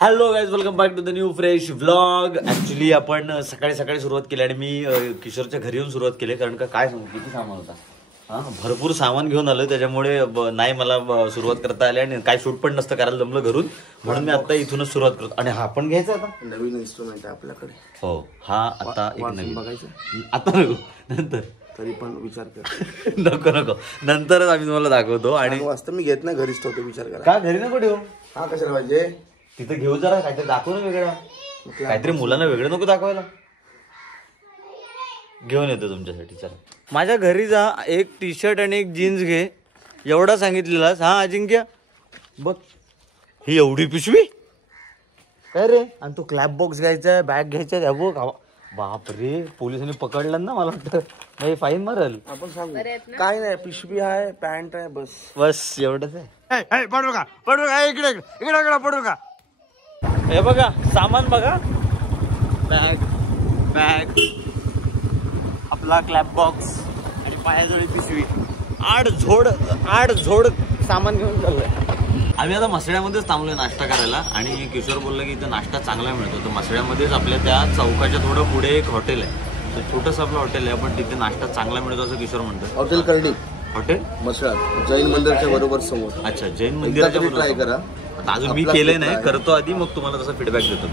Hello guys, welcome back to the new fresh vlog. Actually आपण सकाळी सकाळी सुरुवात केली आणि मी किशोरच्या घरी येऊन सुरुवात केली. कारण का काय सांगू, किती सामान होता. भरपूर सामान घेऊन आलं, त्याच्यामुळे नाही मला सुरुवात करता आली आणि काय शूट पण नसतं करायला जमलं घरून, म्हणून मी आता इथूनच सुरुवात करतो. आणि हा पण घ्यायचा आता नवीन इन्स्ट्रुमेंट आहे आपल्याकडे. हो, हा आता एक नवीन बघायचं. आता नको, नंतर तरी पण विचार कर. नको नको, नंतरच आम्ही तुम्हाला दाखवतो. आणि वाजता मी घेत नाही, घरीच ठेवतो. विचार करा. का घरी नको ठेवू? हा कशाला पाहिजे? तिथं घेऊ जरा, काहीतरी दाखव ना वेगळं, काहीतरी मुलांना वेगळं नको दाखवायला. घेऊन येतो तुमच्यासाठी. चला, माझ्या घरी जा, एक टी शर्ट आणि एक जीन्स घे, एवढा सांगितलेलास. हा अजिंक्य बघ, ही एवढी पिशवी काय रे? आणि तू क्लॅप बॉक्स घ्यायचा, बॅग घ्यायचा. बघ, बाप रे, पोलिसांनी पकडलं ना, मला वाटतं नाही फाईन मारल. आपण सांगू काय नाही, पिशवी आहे, पॅन्ट आहे, बस बस एवढंच आहे. पडू का, पडू का, इकडे इकडे इकडे पडू का. हे बघा सामान बघा, बॅग बॅग, आपला क्लॅप बॉक्स आणि पायाजवळी पिशवी. आठ झोड सामान घेऊन चाललोय. आम्ही आता मसळ्यामध्येच थांबलोय नाश्ता करायला. आणि किशोर बोलला की इथं नाश्ता चांगला मिळतो. तर मसळ्यामध्येच आपल्या त्या चौकाच्या थोडं पुढे एक हॉटेल आहे. तर छोटंसं आपलं हॉटेल आहे, पण तिथे नाश्ता चांगला मिळतो असं किशोर म्हणतो. Hotel curdy, hotel Masla, Jain मंदिरच्या बरोबर समोर. अच्छा, जैन मंदिराच्या ट्राय करा. अजून मी केलंय नाही, करतो आधी, मग तुम्हाला तसा फीडबॅक देतो.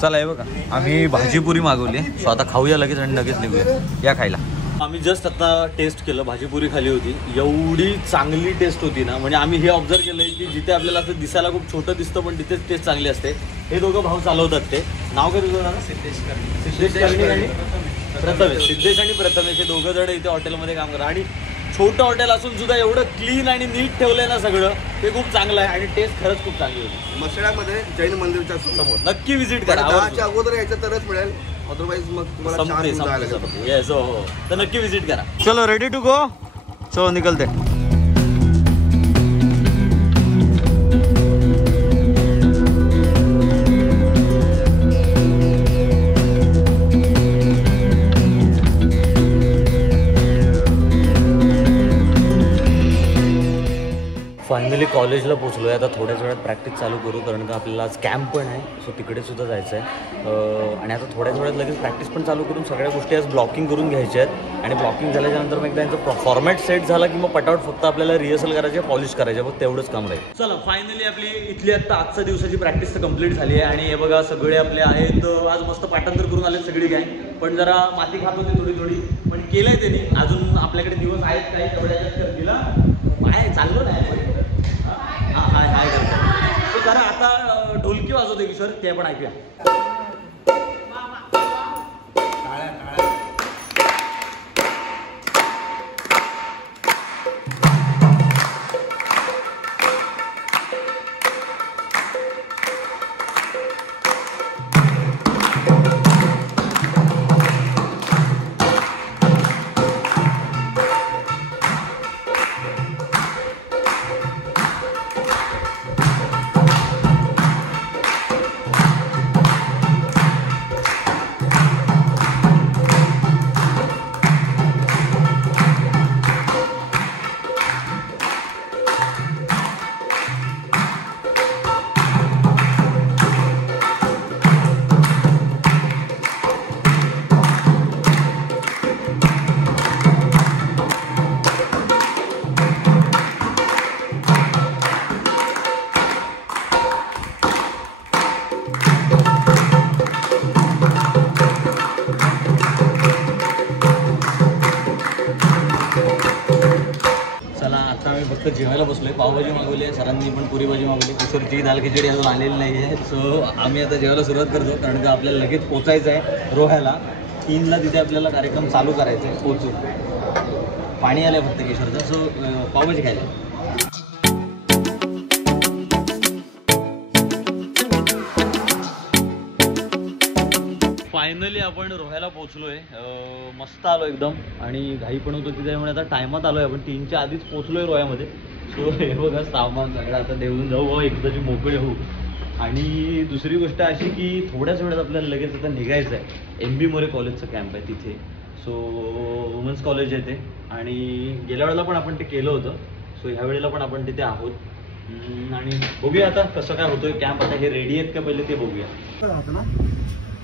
चला, हे बघा आम्ही भाजीपुरी मागवली, सो आता खाऊया लगेच आणि लगेच निघूया. या खायला. आम्ही जस्ट आता टेस्ट केलं, भाजीपुरी खाली होती. एवढी चांगली टेस्ट होती ना, म्हणजे आम्ही हे ऑब्झर्व केलंय की जिथे आपल्याला असं दिसायला खूप छोटं दिसतं पण तिथेच टेस्ट चांगली असते. हे दोघं भाऊ चालवतात. ते नाव काय तुझं? सिद्धेश कर्णी आणि प्रथमेश. सिद्धेश आणि प्रथमेश हे दोघं जण इथे हॉटेलमध्ये काम करतात. आणि छोटं हॉटेल असून सुद्धा एवढं क्लीन आणि नीट ठेवलंय ना सगळं, ते खूप चांगलं आहे. आणि टेस्ट खरंच खूप चांगली होती. मसळ्यामध्ये जैन मंदिरच्या समोर नक्की व्हिजिट करा. 10च्या अगोदर यायचं तरच मिळेल, अदरवाईज मग तुम्हाला येस, हो, तर नक्की व्हिजिट करा. चलो, रेडी टू गो. चलो निकलते. फायनली कॉलेजला पोचलो आहे. आता थोड्याच वेळात प्रॅक्टिस चालू करू, कारण का आपल्याला आज कॅम्प पण आहे, सो तिकडे सुद्धा जायचं आहे. आणि आता थोड्याच वेळात लगेच प्रॅक्टिस पण चालू करून सगळ्या गोष्टी आज ब्लॉकिंग करून घ्यायच्या आहेत. आणि ब्लॉकिंग झाल्याच्यानंतर मग एकदा यांचा फॉर्मॅट सेट झाला की मग पटावट फक्त आपल्याला रिहर्सल करायचे, पॉलिश करायचे, बघ तेवढंच काम राहील. चला, फायनली आपली इथली आता आजच्या दिवसाची प्रॅक्टिस तर कंप्लीट झाली आहे. आणि हे बघा सगळे आपले आहेत, आज मस्त पाठांतर करून आले सगळी काय, पण जरा माती खात होती थोडी थोडी, पण केलंय त्यांनी. अजून आपल्याकडे दिवस आहेत काही तेवढ्या दिला काय चाललो नाही. हाय करतो जरा. आता ढोलकी वाजवते किशोर, ते पण ऐकूया. फक्त जेवायला बसलोय. पावभाजी मागवली आहे सरांनी, पण पुरी भाजी मागवली. किशोरची दाल खिचडी अजून आलेली नाही आहे. सो आम्ही आता जेवायला सुरुवात करतो, कारण का आपल्याला लगेच पोचायचं आहे रोह्याला. 3ला तिथे आपल्याला कार्यक्रम चालू करायचा आहे. पोचू, पाणी आलं फक्त किशोरचं. सो पावभाजी खायला. फायनली आपण रोह्याला पोहोचलोय. मस्त आलो एकदम, आणि घाई पण होतो तिथे, त्यामुळे आता टायमात आलोय. आपण 3च्या आधीच पोहोचलोय रोह्यामध्ये. सो हे बघा सामान सगळं आता देऊन जाऊ, एकदाची मोकळे होऊ. आणि दुसरी गोष्ट अशी की थोड्याच वेळात आपल्याला लगेच आता निघायचं आहे. MB मोरे कॉलेजचं कॅम्प आहे तिथे. सो वुमन्स कॉलेज आहे ते, आणि गेल्या वेळेला पण आपण ते केलं होतं. सो ह्या वेळेला पण आपण तिथे आहोत. आणि बघूया आता कसं काय होतोय कॅम्प. आता हे रेडी आहेत का पहिले ते बघूया.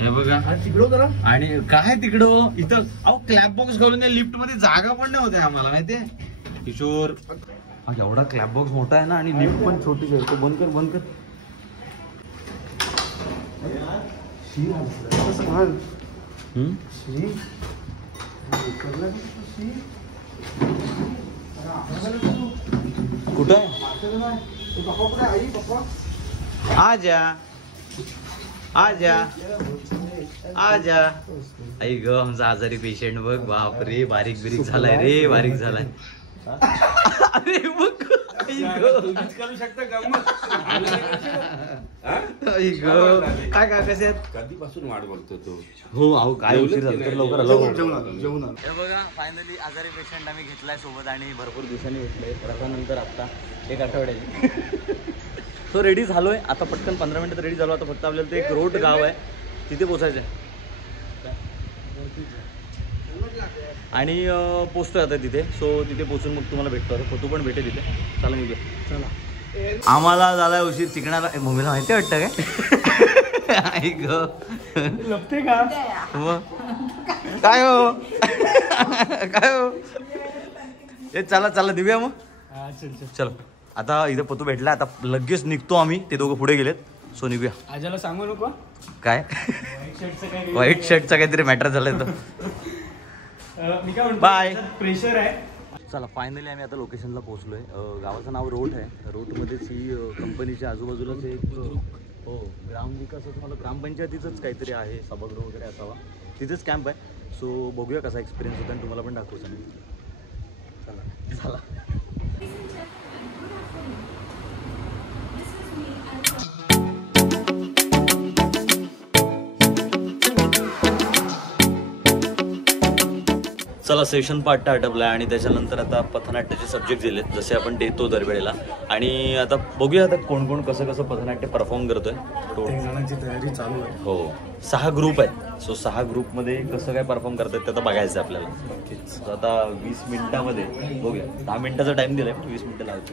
हे बघा तिकडं आणि काय तिकडं इथं अहो क्लॅप बॉक्स घालून लिफ्ट मध्ये जागा पण नाही होते आम्हाला माहितीये किशोर. एवढा क्लॅप बॉक्स मोठा आहे ना आणि लिफ्ट पण छोटी आहे. तो बंद कर बंद कर. कुठं आजा आजा आजा. आई ग आमचा आजारी पेशंट बघ. बाप रे बारीक बिरीक झालाय रे बारीक झालाय. अरे बघ करू शकता काय काय कसे आहेत. कधीपासून वाट बघतो तो. हो अहो काय उशीर झाला तर लवकर आलो. जेवण बघा फायनली आजारी पेशंट आम्ही घेतलाय सोबत आणि भरपूर दिवसांनी घेतलंय. प्रथानंतर आता 1 आठवड्याची. तो रेडी झालोय आता. पटकन 15 मिनिटात रेडी झालो. आता फक्त आपल्याला ते एक रोड गाव आहे तिथे पोचायचं आहे आणि पोचतोय आता तिथे. सो तिथे पोचून मग तुम्हाला भेटतो. आता फोटो पण भेटेल तिथे. चला मग चला. आम्हाला झालाय उशीर चिकणाला. मम्मीला माहिती वाटतं काय ऐक लपते का मग काय हो काय हो. हे चला चला दिव्या मग चलो. आता इथं पतू भेटला. आता लगेच निघतो आम्ही. ते दोघं पुढे गेलेत. सो निघूया. आजाला सांगू नको काय व्हाईट शर्टचा काहीतरी मॅटर झालाय तो. मी काय म्हणतो बाय. प्रेशर आहे. चला फायनली आम्ही आता लोकेशनला पोहोचलोय. गावाचं नाव रोड आहे. रोडमध्येच ही कंपनीच्या आजूबाजूलाच एक हो ग्राम विकास तुम्हाला ग्रामपंचायतीचंच काहीतरी आहे. सभागृह वगैरे असावा. तिथेच कॅम्प आहे. सो बघूया कसा एक्सपिरियन्स होता आणि तुम्हाला पण दाखवू मी. चला चला. चला सेशन पार्ट आटपला आणि त्याच्यानंतर आता पथनाट्याचे सब्जेक्ट दिलेत जसे आपण देतो दरवेळेला. आणि आता बघूया आता कोण कोण कसं कसं पथनाट्य परफॉर्म करतोय. जणांची तयारी चालू आहे. हो 6 ग्रुप आहेत. सो 6 ग्रुपमध्ये कसं काय परफॉर्म करतात ते आता बघायचं आपल्याला. So आता 20 मिनिटामध्ये बघूया. 10 मिनिटाचा टाइम दिलाय 20 मिनिटं लावतो.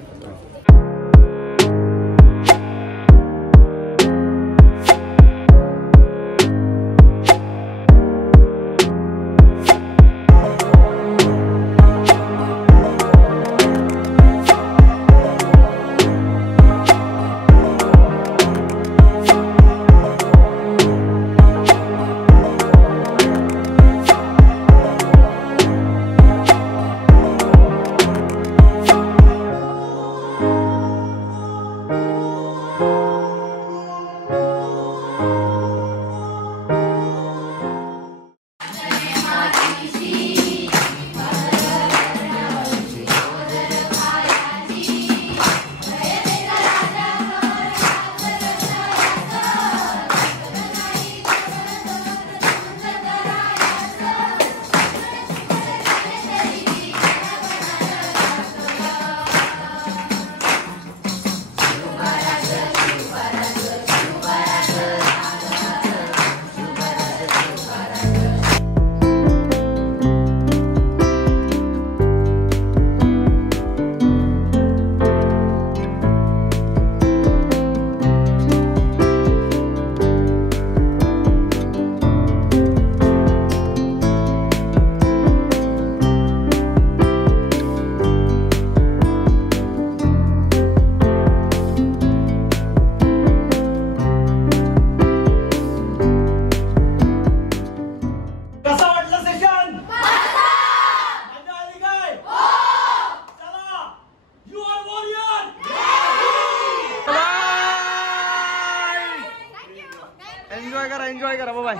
एन्जॉय करा बाय.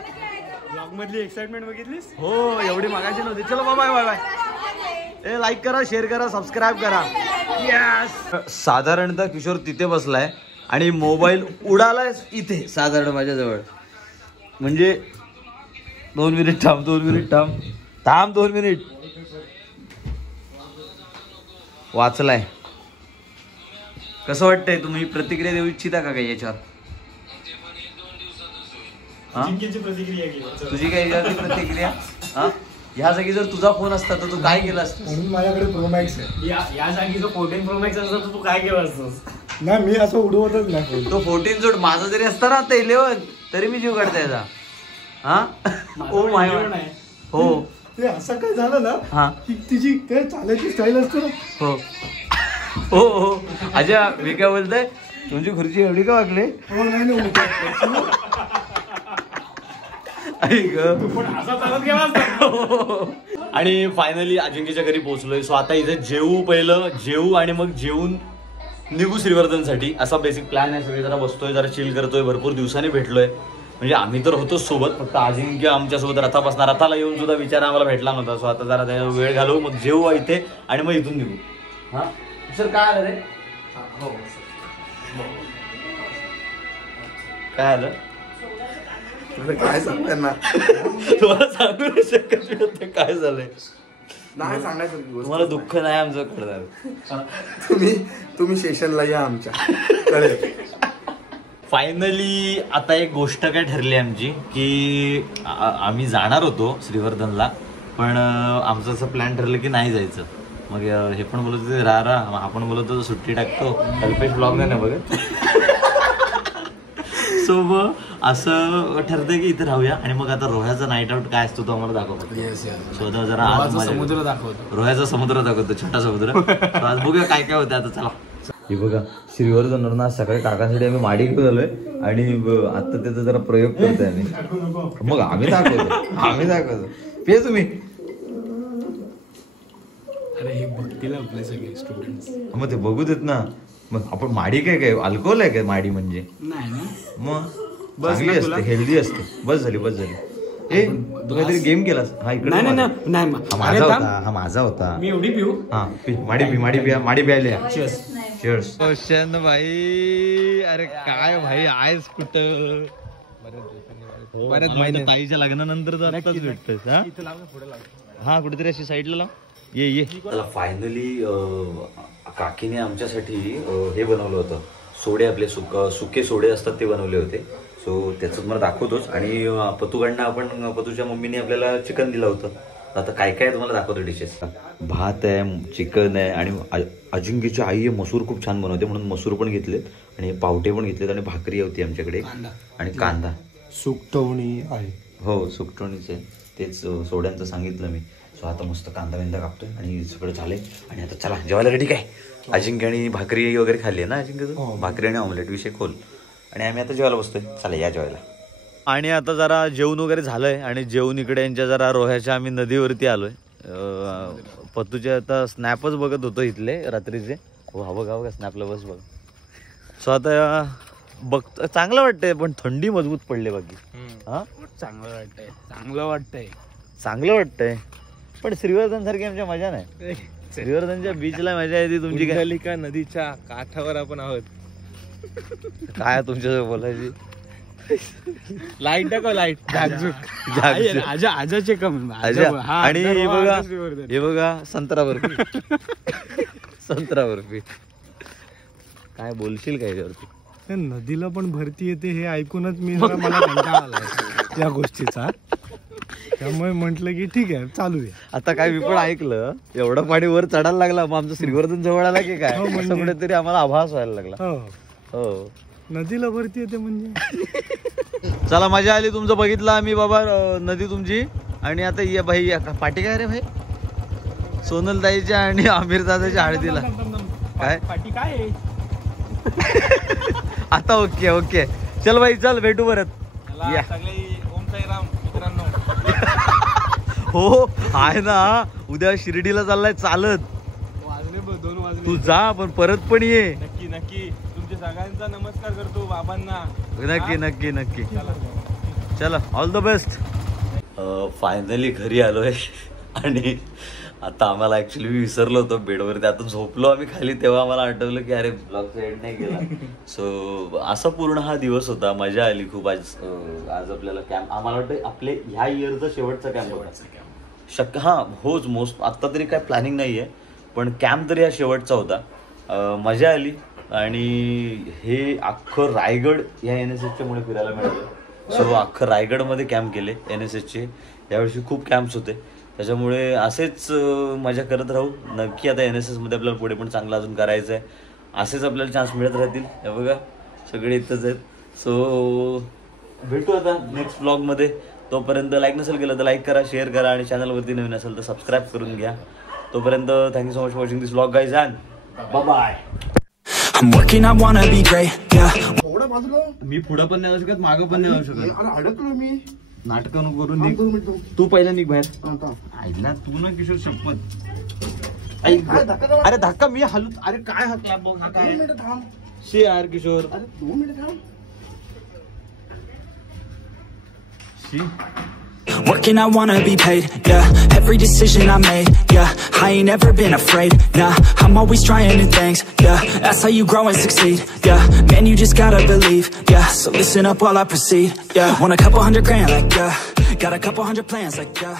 ब्लॉग मधली एक्साइटमेंट बघितलीस. हो एवढी मागायची नव्हती. चलो बाय बाय बाय. ए लाईक करा शेअर करा सबस्क्राईब करा. यस. साधारणतः किशोर तिथे बसलाय आणि मोबाईल उडालाय इथे साधारण माझ्याजवळ. म्हणजे 2 मिनिट थांब 2 मिनिट थांब 2 मिनिट. वाचलाय. कसं वाटतंय. तुम्ही प्रतिक्रिया देऊ इच्छिता का काही याच्यावर. जिंकेची प्रतिक्रिया केली. तुझी काय याच्यावरती प्रतिक्रिया. हा ह्या जागी जर तुझा फोन असता तर तू काय केलं असतं. म्हणून माझ्याकडे प्रोमॅक्स आहे. या जागी जो 14 प्रोमॅक्स असता तर तू काय केलं असतंस. नाही मी असं उडवतच नाही. तो 14 जोड माझा जरी असता ना आता 11 तरी मी जीव काढता याचा. हा ओ माय गॉड. हो ते असं काय झालं ना हा की तिची काय चालायची स्टाईल असते ना. हो हो हो अजय मी काय बोलतोय तुमची खुर्ची एवढी का वागली? हो नाही नाही ऐक पण असा चालत गेला असता. आणि फायनली अजिंक्यच्या घरी पोहोचलोय. सो आता इथे पहिलं जेवू आणि मग जेवून निघू श्रीवर्धनसाठी असा बेसिक प्लॅन आहे. सगळे जरा बसतोय जरा चिल करतोय. भरपूर दिवसांनी भेटलोय. म्हणजे आम्ही तर होतोच सोबत फक्त अजिंक्य आमच्यासोबत रथापासणार रथाला येऊन सुद्धा विचार आम्हाला भेटला नव्हता. सो आता जरा त्या वेळ घालवू मग जेवू इथे आणि मग इथून निघू. हा सर काय आलं रे? काय आलं? काय सांगताय ना तुम्हाला सांगू नाही शकत काय झालंय. नाही सांगायचं तुम्हाला दुःख नाही आमचं कळणार. तुम्ही स्टेशनला या आमच्या कळेल. फायनली आता एक गोष्ट काय ठरली आमची की आम्ही जाणार होतो श्रीवर्धनला पण आमचं असं प्लॅन ठरलं की नाही जायचं. मग हे पण बोलत होते राहा आपण बोलत होतो सुट्टी टाकतो. कल्पेश ब्लॉग नाही ना बघत. सो मग असं ठरतंय की इथे राहूया आणि मग आता रोह्याचा नाईट आउट काय असतो तो आम्हाला दाखवतो. सो जरा समुद्र दाखवतो. रोह्याचा समुद्र दाखवतो छोटा समुद्र. आज बघूया काय काय होतं आता. चला हे बघा श्रीवर्धनवरून आज सकाळी काकांसाठी आम्ही माडी घेऊन आलोय आणि आता त्याचा जरा प्रयोग करतोय आम्ही. मग आम्ही दाखवतो पे तुम्ही. अरे हे बघतील आपले सगळे स्टुडंट्स. मग ते बघू देत ना. मग आपण माडी काय अल्कोहोल आहे काय माडी म्हणजे? नाही ना मग चांगली असते हेल्दी असते. बस झाली ए तू काहीतरी गेम केलास. हा इकडे हा माझा होता. मी एवढी पिऊ. हा माडी प्यायला. क्वेश्चन भाई. अरे काय भाई आहेस कुठं? बऱ्याच ताईच्या लग्नानंतर आताच भेटतोस. हा कुठेतरी अशी साईडला लाव. ये फायनली काकीने आमच्यासाठी हे बनवलं होतं. सोडे आपले सुके सोडे असतात ते बनवले होते. सो त्याचं तुम्हाला दाखवतोच. आणि पतूकडनं आपण पतूच्या मम्मीने आपल्याला चिकन दिलं होतं. आता काय काय तुम्हाला दाखवतो डिशेस. भात आहे चिकन आहे आणि अजिंक्यची आई आहे मसूर खूप छान बनवते म्हणून मसूर पण घेतलेत आणि पावटे पण घेतलेत आणि भाकरी होती आमच्याकडे आणि कांदा. सुकटवणी आहे. हो सुकटवणीच आहे. तेच सोड्यांचं सांगितलं मी. सो आता मस्त कांदा विंदा कापतोय आणि सगळं झालंय आणि आता चला जेवायला रेडी. काय अजिंक्य आणि भाकरी वगैरे खाल्ली आहे ना अजिंक्य? भाकरी आणि ऑमलेट विषय खोल. आणि आम्ही आता जेवायला बसतोय. चला या जेवायला. आणि आता जरा जेवण वगैरे झालंय आणि जेवण इकडे यांच्या जरा रोह्याच्या आम्ही नदीवरती आलोय. पत्तूचे आता स्नॅपच बघत होतो इथले रात्रीचे. हो हा बघा स्नॅपला बस बघ. सो आता चांगलं वाटतंय पण थंडी मजबूत पडली बाकी. हा चांगलं वाटतंय पण श्रीवर्धन सारखी आमच्या मजा नाही. श्रीवर्धनच्या बीचला मजा येते तुमची. कुंडलिका नदीच्या काठावर आपण आहोत. काय तुमच्यासोबत बोलायची. लाईट दाखव. लाईट आजाचे कम. आणि हे बघा संत्रा बर्फी. काय बोलशील काय याच्यावरती? नदीला पण भरती येते हे ऐकूनच मला कंटाळा आलाय या गोष्टीचा. त्यामुळे म्हटलं की ठीक आहे चालू आहे. आता काय मी पण ऐकलं एवढं पाणी वर चढायला लागला मग आमचं श्रीवर्धन जवळ आला की काय असं कुठेतरी आम्हाला आभास व्हायला लागला. हो नदीला भरती येते म्हणजे. चला मजा आली तुमचं बघितलं आम्ही बाबा नदी तुमची. आणि आता ये भाई पाठी काय रे भाई सोनल ताईच्या आणि आमिर दादाच्या हळदीला काय पाठी काय आता. ओके चल भाई चल भेटू परत. ओम साईराम मित्रांनो. हो आहे ना उद्या शिर्डीला चाललाय चालत. वाजले 2 वाजले. तू जा पण परत पण ये. नक्की तुमच्या सगळ्यांचा नमस्कार करतो बाबांना. नक्की चला ऑल द बेस्ट. फायनली घरी आलोय आणि आता आम्हाला ऍक्च्युली मी विसरलो होतो बेडवरती. आता झोपलो आम्ही खाली तेव्हा आम्हाला आठवलं की अरे ब्लॉगचा एंड नाही केला. सो असा पूर्ण हा दिवस होता. मजा आली खूप. आज आपल्याला कॅम्प आम्हाला वाटतं आपले ह्या इयरचा शेवटचा कॅम्प होता. होच मोस्ट. आत्ता तरी काय प्लॅनिंग नाही आहे पण कॅम्प तरी हा शेवटचा होता. मजा आली आणि हे अख्खं रायगड ह्या NSSच्या मुळे फिरायला मिळालं. सो अख्खं रायगडमध्ये कॅम्प केले NSSचे. यावर्षी खूप कॅम्प्स होते त्याच्यामुळे असेच मजा करत राहू. नक्की आता NSSमध्ये आपल्याला पुढे पण चांगलं अजून करायचं आहे असेच आपल्याला चान्स मिळत राहतील. हे बघा सगळे इथंच आहेत. सो भेटू आता नेक्स्ट ब्लॉगमध्ये. तोपर्यंत लाईक नसेल केलं तर लाईक करा, शेअर करा आणि चॅनलवरती नवीन असेल तर सबस्क्राईब करून घ्या. तोपर्यंत thank you so much for watching this blog guys and bye bye. I'm working, I wanna be great, yeah. मी पुढं पण नाही जाऊ शकत, मागं पण नाही जाऊ शकत. अडकलो मी. नाटक नको करून निघ. तू पहिला निघ बाहेर. आईला तू ना किशोर शपथ. अरे धक्का मी हलू. अरे काय हकला बघ हा काय शे यार किशोर. अरे 2 मिनिट थांब. Working, I wanna be paid, yeah. Every decision I made, yeah. I ain't never been afraid, nah. I'm always trying new things, yeah. That's how you grow and succeed, yeah. Man, you just gotta believe, yeah. So listen up while I proceed, yeah. Want a couple $100 grand, like, yeah. Got a couple hundred plans, like, yeah.